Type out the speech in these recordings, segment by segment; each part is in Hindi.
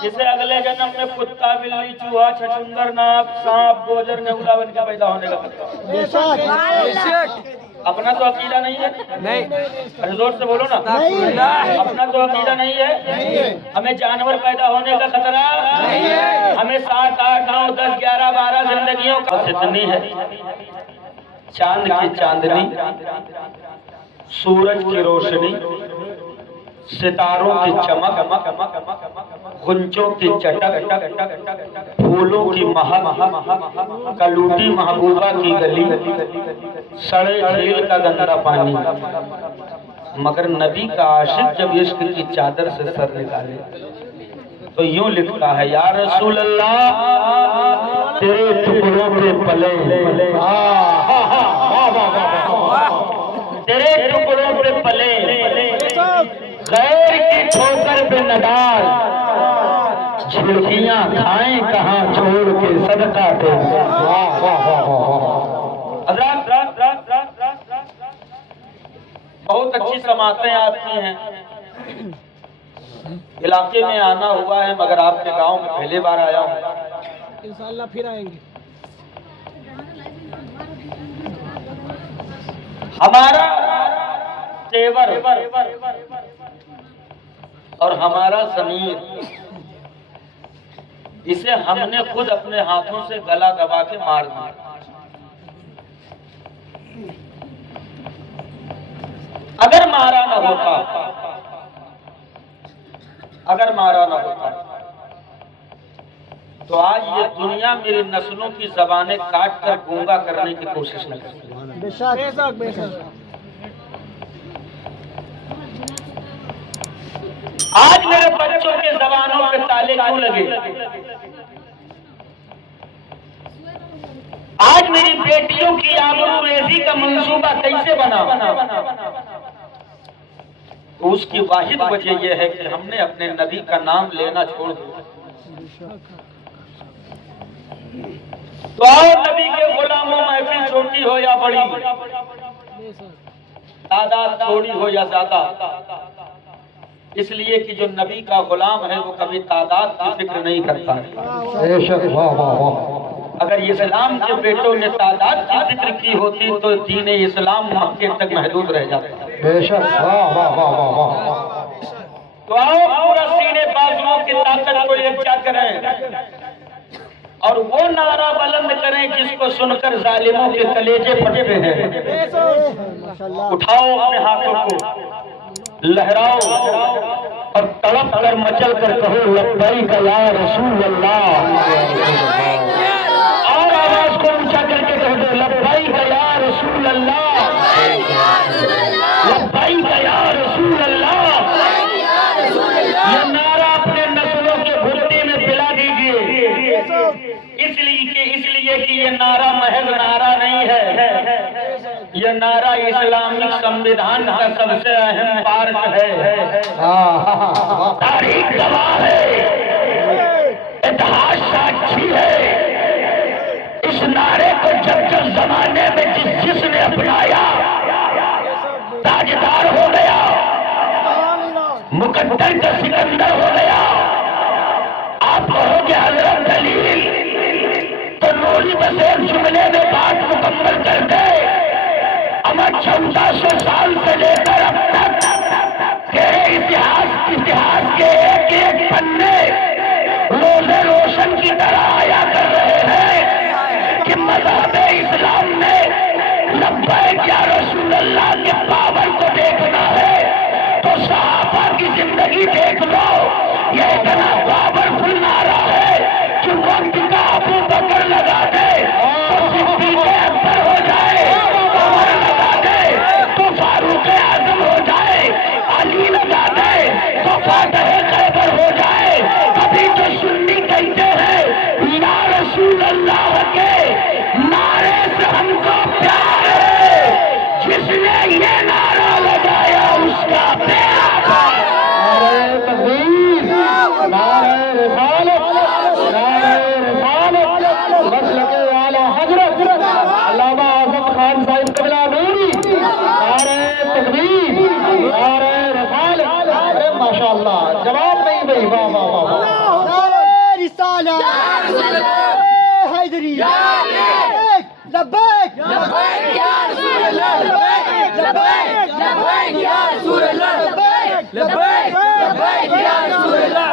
जिसे अगले जन्म में कुत्ता, बिल्ली, चूहा, छछूंदर, नाग, सांप, गोजर, नेउला बन के पैदा होने का अपना तो अकीदा नहीं है। नहीं, अरे जोर से बोलो ना। अपना तो अकीदा नहीं है। हमें जानवर पैदा होने का खतरा नहीं है। हमें 7, 8, 9, 10, 11, 12 जिंदगियों का सितनी है। चांद की चांदनी, सूरज की रोशनी, सितारों की चमक, गुंजों की चटक, फूलों की महक, कलूटी महबूबा की गली, सड़े झील का गंदा पानी। मगर नबी का आशिक जब इश्क की चादर से सर निकाले तो यूं लिखता है, या रसूल अल्लाह तेरे टुकड़ों पे पले, तेरे टुकड़ों पे पले, गैर की ठोकर पे न डाल, झुलकियां खाएं कहाँ छोड़ के सदका दे। बहुत अच्छी समातें आती हैं। इलाके में आना हुआ है, मगर आपके गांव में पहली बार आया हूँ। इंशाअल्लाह फिर आएंगे। हमारा तेवर और हमारा ज़मीर, इसे हमने खुद अपने हाथों से गला दबा के मार दिया। अगर मारा न होता, अगर मारा न होता तो आज ये दुनिया मेरी नस्लों की जबानें काट कर गूंगा करने की कोशिश न करती। बेशक बेशक। आज मेरे बच्चों के जबानों पे ताले क्यों लगे? आज मेरी बेटियों की आबरूरेजी का मंसूबा कैसे बना? तो उसकी वाहिद वजह यह है कि हमने अपने नबी का नाम लेना छोड़ दिया। तो आओ नबी के गुलामों, महफिल छोटी हो या बड़ी, तादाद थोड़ी हो या ज्यादा, इसलिए कि जो नबी का गुलाम है वो कभी तादाद की फिक्र नहीं करता है। अगर इस्लाम के बेटों ने तादाद की फिक्र की होती तो दीन इस्लाम मक्के तक महदूद रह जाता। तो आओ पूरा सीने बाजुओं की ताकत को एकजा करें और वो नारा बुलंद करें जिसको सुनकर जालिमों के कलेजे फटते हैं। उठाओ अपने हाथों को, लहराओ और तड़प कर मचल कर कहो लब्बैक या रसूल अल्लाह। और आवाज को ऊंचा करके कह दो लब्बैक या रसूल अल्लाह, लब्बैक या रसूल अल्लाह। ये नारा अपने नस्लों के भुट्टे में पिला दीजिए, इसलिए कि ये नारा महज नारा नहीं है, ये नारा इस्लामिक संविधान का सबसे अहम पार्ट है। तारीख गवाह है, इतिहास साक्षी है। इस नारे को जब जब जमाने में जिसने अपनाया ताजदार हो गया, मुकद्दर का सिकंदर हो गया। आप कहोगे हजरत दलील, तो नूरी बसेर जुमले में बात मुकम्मल कर दे। अमर 1400 साल से लेकर अब तक तेरे इतिहास के एक एक पन्ने रोज़े रोशन की तरह आया कर रहे हैं कि मज़हब इस्लाम में लब्बैक या रसूल अल्लाह के पावर को देखना है तो सहाबा की जिंदगी देख लो। यह इतना पावरफुल नारा है कि वक्त का अबू बकर लगा दे तो सिद्दीक़ अकबर हो जाए, उमर लगा दे तो फारूक आज़म हो जाए, अली लगा दे तो फातिह खैबर हो जाए। अभी तो सुन्नी कहते हैं या रसूल अल्लाह के नारे से हमको प्यार है, जिसने ये नारा लगाया उसका प्यार है। माशाअल्लाह, जवाब नहीं भाई, वाह वाह वाह। हैदरी लब्बैक लब्बैक या रसूल अल्लाह लब्बैक लब्बैक लब्बैक या रसूल अल्लाह लब्बैक लब्बैक लब्बैक या रसूल अल्लाह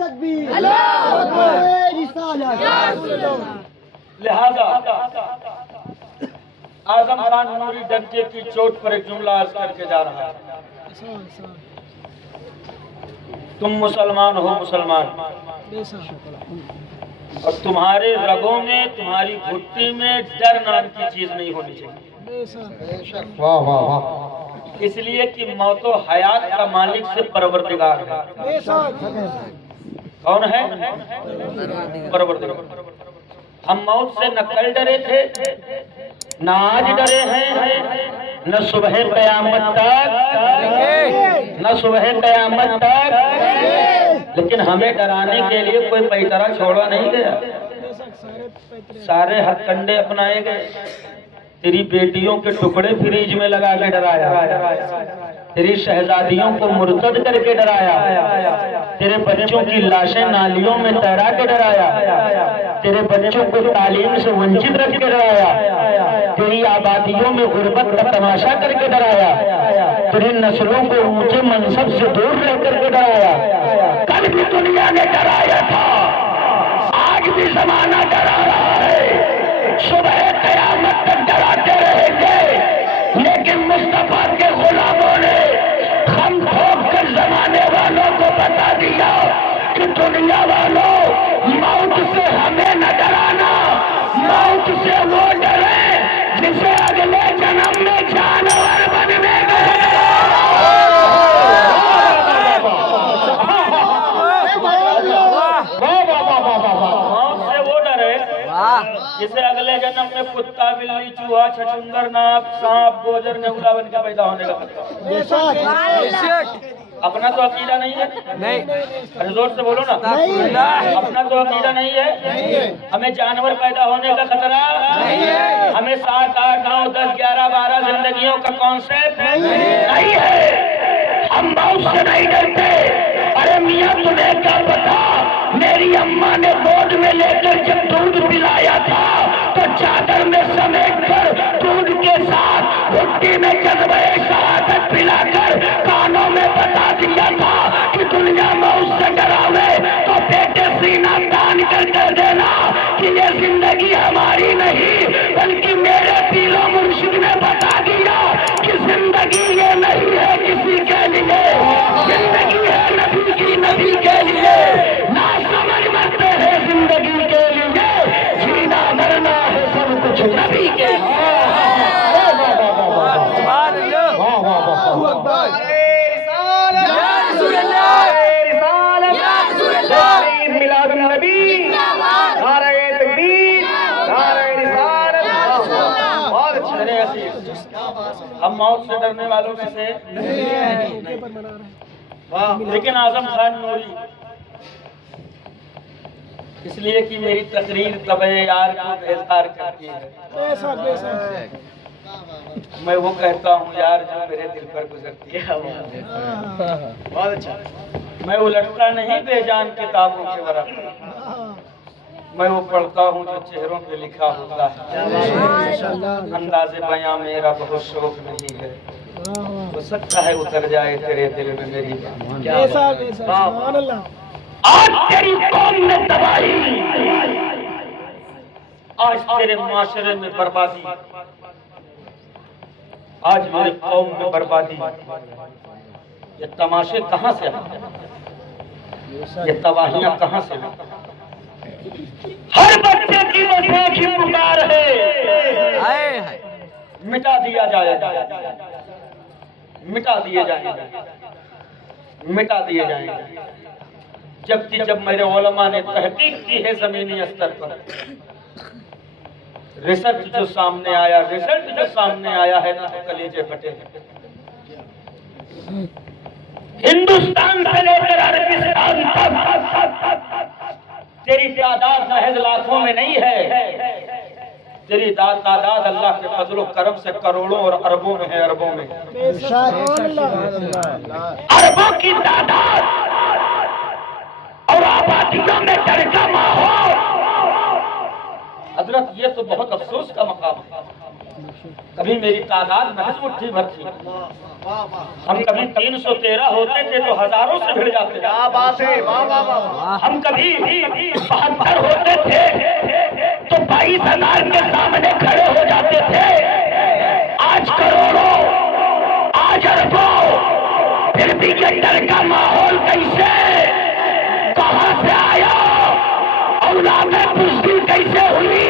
तकबीर अल्लाहु अकबर रिसालत या रसूल अल्लाह। लिहाजा आजम खान नूरी डंके की चोट पर एक जुमला अर्ज करके जा रहा है। तुम मुसलमान हो मुसलमान, और तुम्हारे रगों में तुम्हारी घुट्टी में डर नाम की चीज नहीं होनी चाहिए। वाह वाह वाह इसलिए कि मौत व हयात का मालिक से परवरदिगार है। कौन है? परवरदिगार। हम मौत से न कल डरे थे न आज डरे हैं, न सुबह कयामत तक, न सुबह कयामत तक। लेकिन हमें डराने के लिए कोई पैतरा छोड़ा नहीं गया, सारे हथकंडे अपनाए गए। तेरी बेटियों के टुकड़े फ्रीज में लगा के डराया, तेरी शहजादियों को मुर्तद करके डराया, तेरे बच्चों की लाशें नालियों में तैरा के डराया, तेरे बच्चों को तालीम से वंचित रख के डराया, तेरी आबादियों में गुर्बत का तमाशा करके डराया, तेरी नस्लों को ऊंचे मनसब से दूर रह करके डराया। कल भी दुनिया ने डराया था, आज भी जमाना डरा रहा है, सुबह कयामत तक डराते रहेंगे। लेकिन मुस्तफा के गुलामों ने हम ठोक कर जमाने वालों को बता दिया कि दुनिया वालों, मौत से हमें न डराना, मौत से वो डरे जिसे अगले जन्म में जानवर बनने गए। जिसे अगले जन्म में कुत्ता, बिल्ली, चूहा, छछूंदर, नाग, सांप, गोजर, नेउला बन के पैदा होने का। अपना तो अकीदा नहीं है। अरे जोर से बोलो ना। अपना तो अकीदा नहीं है। हमें जानवर पैदा होने का खतरा नहीं है। हमें 7, 8, 9, 10, 11, 12 जिंदगियों का कॉन्सेप्ट नहीं है। हम मौत से नहीं डरते। अरे मियाँ तुम्हें क्या पता, मेरी अम्मा ने गोद में लेकर जब दूध पिलाया था तो चादर में समेट कर दूध के साथ घुट्टी में जज्बे शहादत पिलाकर कानों में बता दिया था कि दुनिया में उससे डरावे तो बेटे सीना तान कर कह देना कि ये जिंदगी हमारी नहीं बल्कि मेरे पीरो मुर्शिद ने बता दिया कि जिंदगी ये नहीं है किसी के लिए, जिंदगी है नबी की, नबी के लिए। ना समझ मरते हैं जिंदगी के लिए, जीना मरना है सब कुछ नबी के लिए। हम मौत से डरने वालों में से लेकिन आजम खान नूरी, इसलिए कि मेरी तकरीर तबे यार को बेजार करती है। मैं वो कहता हूँ यार जो मेरे दिल पर गुजरती है। बहुत अच्छा। मैं उलटता नहीं बेजान किताबों के बरक़्त, मैं वो पढ़ता हूँ जो चेहरों पे लिखा होता है। अंदाज़े बयां मेरा बहुत शौक नहीं है, हो सकता है उतर जाए तेरे दिल में मेरी आज तेरी कौम में तबाही, आज तेरे माशरे में बर्बादी, आज मेरे कौम में बर्बादी। ये तमाशे कहाँ से आए, ये तबाहियां कहाँ से आए? हर बच्चे की बस एक ही पुकार है, मिटा दिया जाएगा, मिटा दिए जाएंगे, मिटा दिए जाएंगे। जबकि जब मेरे उलमा ने तहकीक की है जमीनी स्तर पर, रिसर्च जो सामने आया, रिजल्ट जो सामने आया है ना, तो कलेजे फटे हैं। हिंदुस्तान से लेकर अरबिस्तान तक तेरी तादाद महज लाखों में नहीं है, तेरी तादाद अल्लाह के फजलो करम से करोड़ों और अरबों में है, अरबों में। अरबों की तादाद और आबादियों में डर का माहौल तो बहुत अफसोस का मकाम है। कभी मेरी तादाद महज मुट्ठी भर थी, हम कभी 313 होते थे तो हजारों से भिड़ जाते थे। क्या बात है, वाह वाह वाह। हम कभी 72 होते थे तो 22,000 के सामने खड़े हो जाते थे। आज करोड़ों, आज अरबों, फिर भी ये डर का माहौल कैसे, कहां से आया, औलादे पुष्टि कैसे हुई,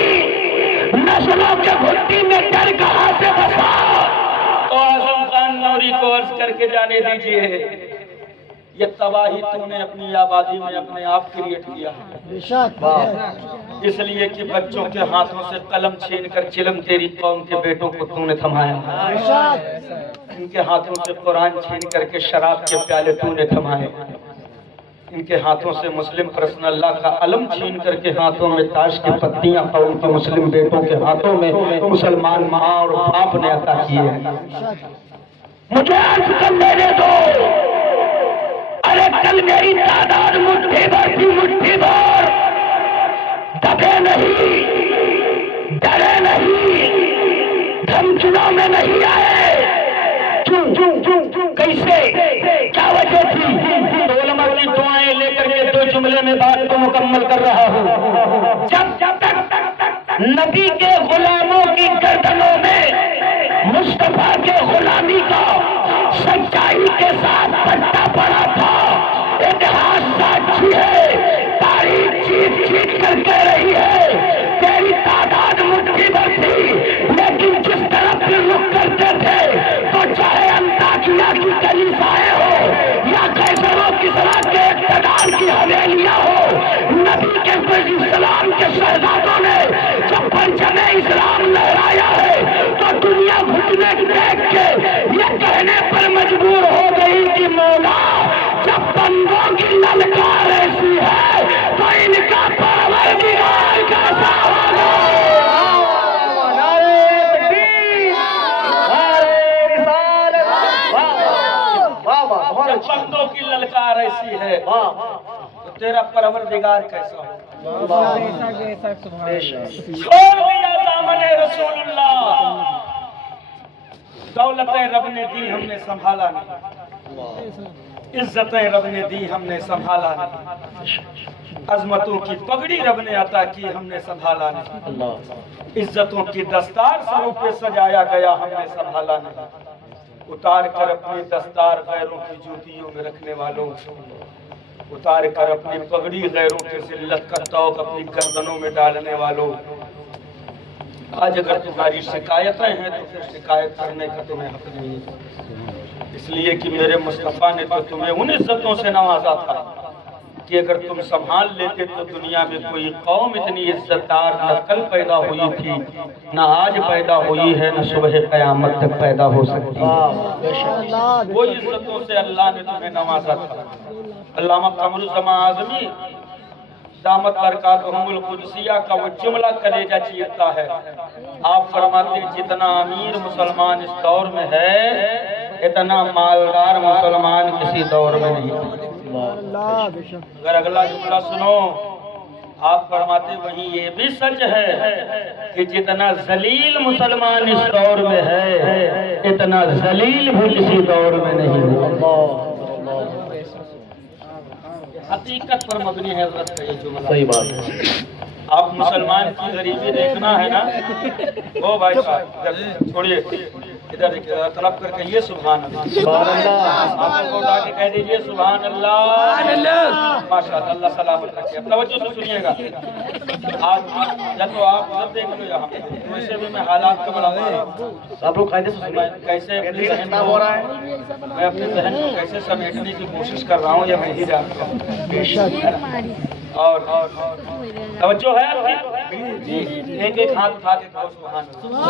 नस्लों के भुट्टी में डर कहां से बसा। तो आजम खान नौरी को अर्ज करके जाने दीजिए, ये तबाही तूने अपनी आबादी में अपने आप क्रिएट किया है, इसलिए कि बच्चों के हाथों से कलम छीन कर चिलम तेरी कौम के बेटों को तूने थमाया, इनके हाथों से कुरान छीन करके शराब के प्याले तूने थमाए, इनके हाथों से मुस्लिम पर्सनल अल्लाह का अलम छीन करके हाथों में ताश की पत्तियां कौम के मुस्लिम बेटों के हाथों में मुसलमान माँ और बाप ने अता किए हैं। मुझे आज कल लेने दो, अरे कल मेरी तादाद मुट्ठी भर थी, मुट्ठी भर। दबे नहीं, डरे नहीं, धमचुनाव में नहीं आए। क्यों क्यों क्यों क्यों कैसे, क्या वजह थी? तो उलमा की दुआएं लेकर के 2 जुमले में बात को मुकम्मल कर रहा हूँ। जब तक नबी के गुलामों की गर्दनों में मुस्तफा के गुलामी का सच्चाई के साथ पट्टा पड़ा था, इतिहास साक्षी है, तारीख चीख चीख कर कह रही है, तेरी तादाद मुट्ठी भर थी, लेकिन जिस तरफ से रुख करते थे तो चाहे अंताकिया की कलीसियाएं हो या कैसरों की सलाह के इक़्तिदार की हवेलियां हो, नबी के इस्लाम के शहजादों ने जब परचम इस्लाम लहराया है तो दुनिया घुटने देख के ये कहने पर मजबूर हो गई कि मौला जब बंदों की ललकार ऐसी है तो इनका परवरदिगार कैसा होगा। जब बंदों की ललकार ऐसी है तो तेरा परवरदिगार कैसा होगा। छोड़ दिया दामने रसूलुल्लाह, दौलतें रब ने दी हमने संभाला नहीं, इज्जतें रब ने दी हमने संभाला नहीं, अजमतों की पगड़ी रब ने अता की हमने संभाला नहीं, इज्जतों की दस्तार सरों पे सजाया गया हमने संभाला नहीं, उतार कर अपनी दस्तार गैरों की जूतियों में रखने वालों, उतार कर अपनी पगड़ी गैरों की जिल्लत का तौक अपनी गर्दनों में डालने वालों, आज अगर तुम्हारी शिकायतें हैं तो फिर शिकायत करने का तुम्हें हक नहीं है, इसलिए कि मेरे मुस्तफा ने तो तुम्हें उन इज्जतों से नवाजा था कि अगर तुम संभाल लेते तो दुनिया में कोई कौम इतनी इज्जतदार न कल पैदा हुई थी, न आज पैदा हुई है, न सुबह क़यामत तक पैदा हो सकती है। वो इज्जतों से अल्लाह ने तुम्हें नवाजा था। अल्लामा कमरुज़्ज़मा आज़मी दामत बरकातुहुमुल कुदसिया का वो जुमला कलेजा चीरता है। आप फरमाते जितना अमीर मुसलमान इस दौर में है इतना मालदार मुसलमान किसी दौर में नहीं। अगर अगला जुमला सुनो, आप फरमाते वहीं ये भी सच है कि जितना जलील मुसलमान इस दौर में है इतना जलील भी किसी दौर में नहीं। हकीकत पर मबनी है हज़रत का ये जुमला। सही बात है। आप मुसलमान की गरीबी देखना है ना, ओ भाई साहब छोड़िए, इधर देखिए, तलब कर कहिए सुभान अल्लाह। आप लोग आके कह दीजिए सुभान अल्लाह। माशाअल्लाह, अल्लाह सलामत रखे। अब तवज्जो से सुनिएगा। आज या तो आप उधर देख लो यहाँ, वैसे भी मैं हालात का बड़ा आप लोग कायदे से सुनाए कैसे अपने जहन हो रहा है, मैं अपने जहन को कैसे समेटने की कोशिश कर रहा हूँ या मैं ही जानता हूँ। और तवज्जो है आपकी? एक एक हाथ उठा के कहो सुभान अल्लाह।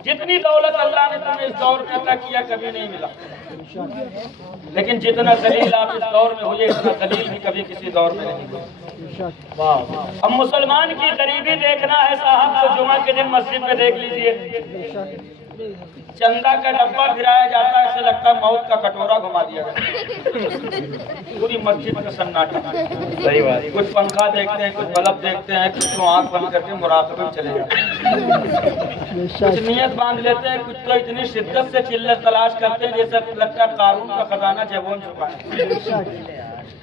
जितनी दौलत अल्लाह ने तुम्हें इस दौर में अता किया कभी नहीं मिला, लेकिन जितना जलील आप इस दौर में हुए इतना जलील भी कभी किसी दौर में नहीं हुआ। अब मुसलमान की गरीबी देखना है साहब तो जुमा के दिन मस्जिद में देख लीजिए। चंदा का डब्बा फिराया जाता है, ऐसे लगता है मौत का कटोरा घुमा दिया जाता। पूरी मस्जिद का सन्नाटा। सही बात। कुछ पंखा देखते हैं, कुछ बल्ब देखते हैं, कुछ तो आंख बंद करके मुराकबे में चले जाते हैं। कुछ नियत बांध लेते हैं, कुछ तो इतनी शिद्दत से चिल्लत तलाश करते हैं जैसे लगता है कारून का खजाना जेबों में छुपा है।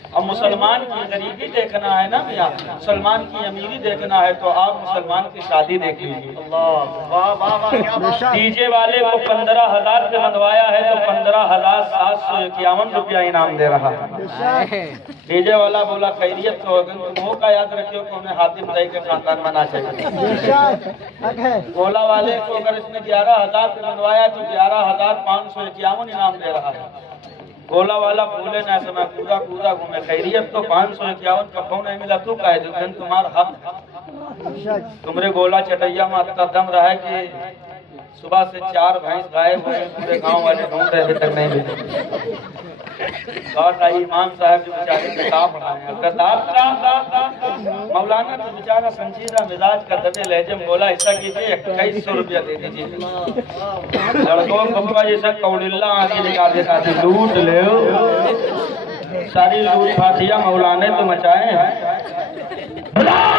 और मुसलमान की गरीबी देखना है ना भैया, मुसलमान की अमीरी देखना है तो आप मुसलमान की शादी देख लीजिए। वाह वाह वाह, क्या बात। डीजे वाले को 15,000 पे बंधवाया है तो 15,751 रुपया इनाम दे रहा है। डीजे वाला बोला खैरियत तो तुम का याद रखियो कि उन्हें हातिम भाई के खानदान मना चाहिए। गोला वाले को अगर इसने 11,000 पे बंधवाया तो 11,551 इनाम दे रहा है। गोला वाला बोले ना समय कूदा कूदा घूमे, खैरियत तो 551 का फोन नहीं मिला, तू कहे दिन तुम्हारा हक। तुमरे गोला चटैया में इतना दम रहा है कि सुबह से 4 भैंस गायब हुए, पूरे गांव वाले ढूंढ रहे, अभी तक नहीं मिले। और इमाम साहब जो बेचारे किताब पढ़ाए, मौलाना तो बेचारा संजीदा मिजाज का दबे लहजे में बोला ऐसा कीजिए 2100 रुपया दे दीजिए। लड़कों बप्पा जैसा कौड़िल्ला आगे निकाल देता थे, लूट ले सारी लूट फातिया मौलाने तो मचाए हैं।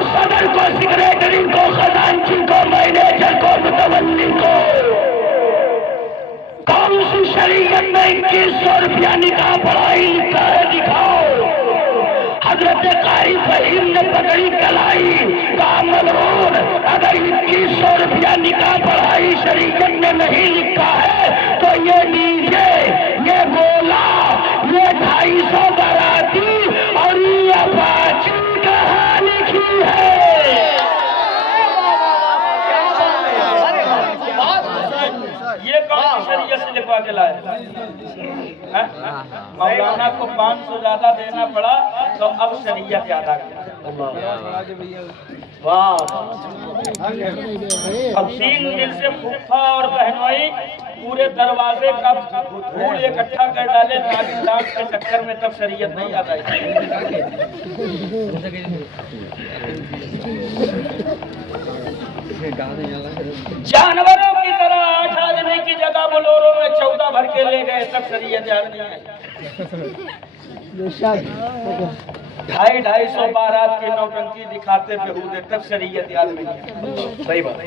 सदर को, सेक्रेटरी को, खजांची को, मैनेजर को, मुतवल्ली को, कौन सी शरीयत में 2100 रुपया निकाह पढ़ाई लिखा है दिखाओ। हजरत कारी फहीम ने पकड़ी कलाई का मलून, अगर 2100 रुपया निकाह पढ़ाई शरीयत में नहीं लिखा है तो ये डीजे, ये गोला, ये 250 बाराती और ये अपाची कहाँ लिखी है। ये कौन शरीयत से लिखवा के लाए? मौलाना को 500 ज्यादा देना पड़ा तो अब शरीयत याद आ गई। अब 3 दिन से फूफा और बहनोई पूरे दरवाजे का धूल इकट्ठा कर डाले पाकिस्तान के चक्कर में, तब शरीयत नहीं याद आई। जानवरों की तरह 8 आदमी की जगह बोलोरो में 14 भर के ले गए, तब शरीयत याद नहीं है। 250 बारात की नौटंकी दिखाते बेहूदे, तब शरीयत याद नहीं है। सही बात।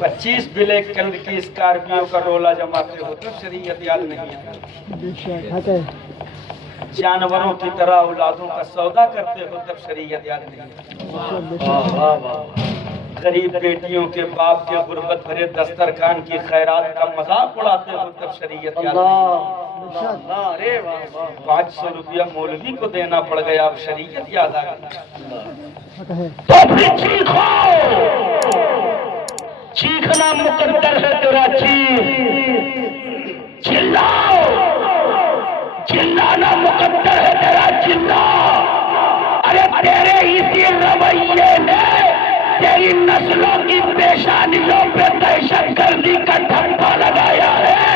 25 ब्लैक कलर की स्कॉर्पियो का रोला जमाते हो, तब शरीयत याद नहीं है। जानवरों की तरह औलादों का सौदा करते हो, तब शरीयत याद नहीं है। गरीब बेटियों के बाप के गुर्बत भरे दस्तरखान की खैरात का मजाक उड़ाते हो, तब शरीयत याद नहीं है। 500 रुपया मौलवी को देना पड़ गया, अब शरीयत याद आ गई। तो फिर चीखो, चीखना मुकद्दर है तेरा चिल्लाओ, चिल्लाना मुकद्दर है तेरा चिल्ला। अरे तेरे इसी रवैये ने तेरी नस्लों की पेशानियों पे दहशतगर्दी का ठप्पा लगाया है।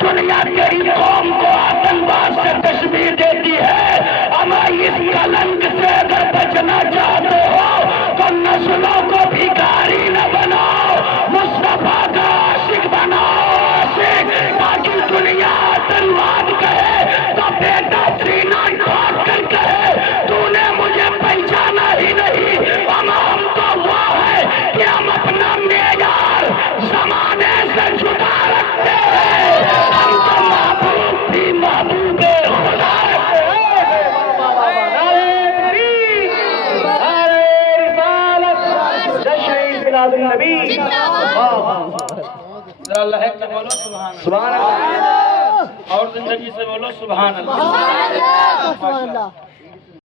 दुनिया तेरी कौम को आतंकवाद से तशबीह देती है। हमारी इस कलंक से अगर बचना चाहते हो तो नस्लों को भिखारी न बनाओ, मुस्तफा का आशिक बनाओ, आशिक, ताकि दुनिया आतंकवाद कहे तो बेटा श्रीनाथ भाग कर कहे तूने मुझे पहचाना ही नहीं। हम तो वो है कि हम अपना मेयार जमाने से जुदा रखते हैं। हम तो महबूब भी महबूबे खुदा लहक के बोलो सुभान अल्लाह, और जिंदगी से बोलो सुभान अल्लाह।